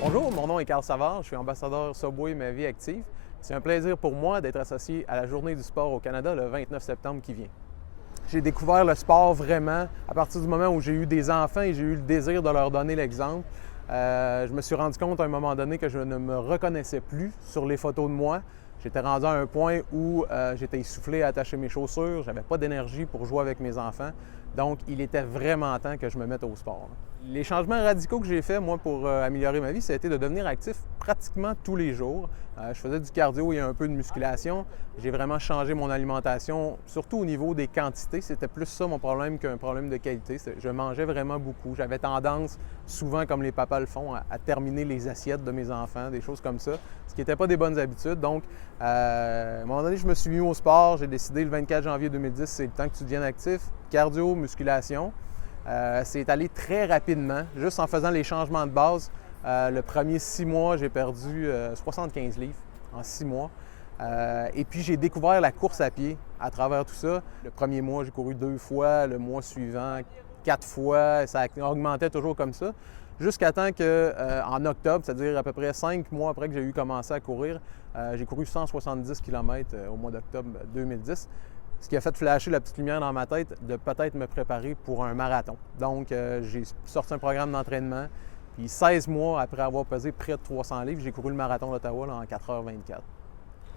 Bonjour, mon nom est Carl Savard, je suis ambassadeur Subway Ma Vie Active. C'est un plaisir pour moi d'être associé à la Journée du sport au Canada le 29 septembre qui vient. J'ai découvert le sport vraiment à partir du moment où j'ai eu des enfants et j'ai eu le désir de leur donner l'exemple. Je me suis rendu compte à un moment donné que je ne me reconnaissais plus sur les photos de moi. J'étais rendu à un point où j'étais essoufflé à attacher mes chaussures, j'avais pas d'énergie pour jouer avec mes enfants. Donc, il était vraiment temps que je me mette au sport. Les changements radicaux que j'ai faits, moi, pour améliorer ma vie, ça a été de devenir actif pratiquement tous les jours. Je faisais du cardio et un peu de musculation. J'ai vraiment changé mon alimentation, surtout au niveau des quantités. C'était plus ça mon problème qu'un problème de qualité. Je mangeais vraiment beaucoup. J'avais tendance, souvent comme les papas le font, à terminer les assiettes de mes enfants, des choses comme ça, ce qui n'était pas des bonnes habitudes. Donc, à un moment donné, je me suis mis au sport. J'ai décidé le 24 janvier 2010, c'est le temps que tu deviennes actif. Cardio, musculation. C'est allé très rapidement, juste en faisant les changements de base. Le premier 6 mois, j'ai perdu 75 livres en 6 mois. Et puis, j'ai découvert la course à pied à travers tout ça. Le premier mois, j'ai couru 2 fois, le mois suivant, 4 fois. Ça augmentait toujours comme ça. Jusqu'à temps qu'en octobre, c'est-à-dire à peu près 5 mois après que j'ai eu commencé à courir, j'ai couru 170 km au mois d'octobre 2010. Ce qui a fait flasher la petite lumière dans ma tête de peut-être me préparer pour un marathon. Donc, j'ai sorti un programme d'entraînement. Puis 16 mois après avoir pesé près de 300 livres, j'ai couru le marathon d'Ottawa en 4h24.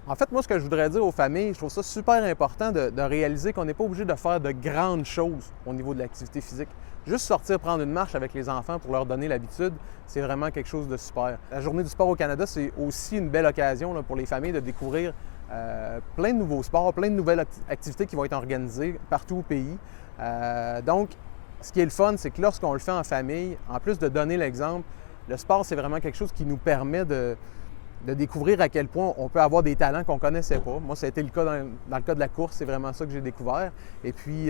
En fait, moi, ce que je voudrais dire aux familles, je trouve ça super important de réaliser qu'on n'est pas obligé de faire de grandes choses au niveau de l'activité physique. Juste sortir prendre une marche avec les enfants pour leur donner l'habitude, c'est vraiment quelque chose de super. La Journée du sport au Canada, c'est aussi une belle occasion là, pour les familles de découvrir plein de nouveaux sports, plein de nouvelles activités qui vont être organisées partout au pays. Donc, ce qui est le fun, c'est que lorsqu'on le fait en famille, en plus de donner l'exemple, le sport, c'est vraiment quelque chose qui nous permet de découvrir à quel point on peut avoir des talents qu'on ne connaissait pas. Moi, ça a été le cas dans le cas de la course, c'est vraiment ça que j'ai découvert. Et puis,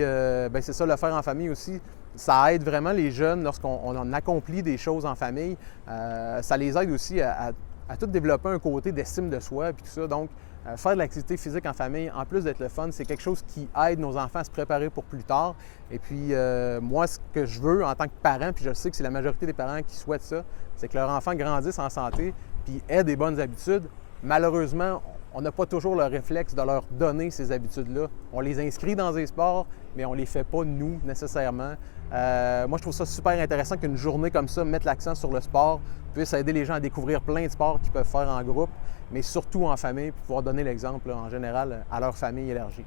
c'est ça, le faire en famille aussi, ça aide vraiment les jeunes lorsqu'on en accomplit des choses en famille. Ça les aide aussi à tout développer un côté d'estime de soi et tout ça. Donc, faire de l'activité physique en famille, en plus d'être le fun, c'est quelque chose qui aide nos enfants à se préparer pour plus tard. Et puis, moi, ce que je veux en tant que parent, puis je sais que c'est la majorité des parents qui souhaitent ça, c'est que leur enfant grandisse en santé puis ait des bonnes habitudes. Malheureusement, on n'a pas toujours le réflexe de leur donner ces habitudes-là. On les inscrit dans des sports, mais on ne les fait pas, nous, nécessairement. Moi, je trouve ça super intéressant qu'une journée comme ça mette l'accent sur le sport, puisse aider les gens à découvrir plein de sports qu'ils peuvent faire en groupe, mais surtout en famille, pour pouvoir donner l'exemple, en général, à leur famille élargie.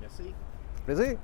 Merci. Plaisir!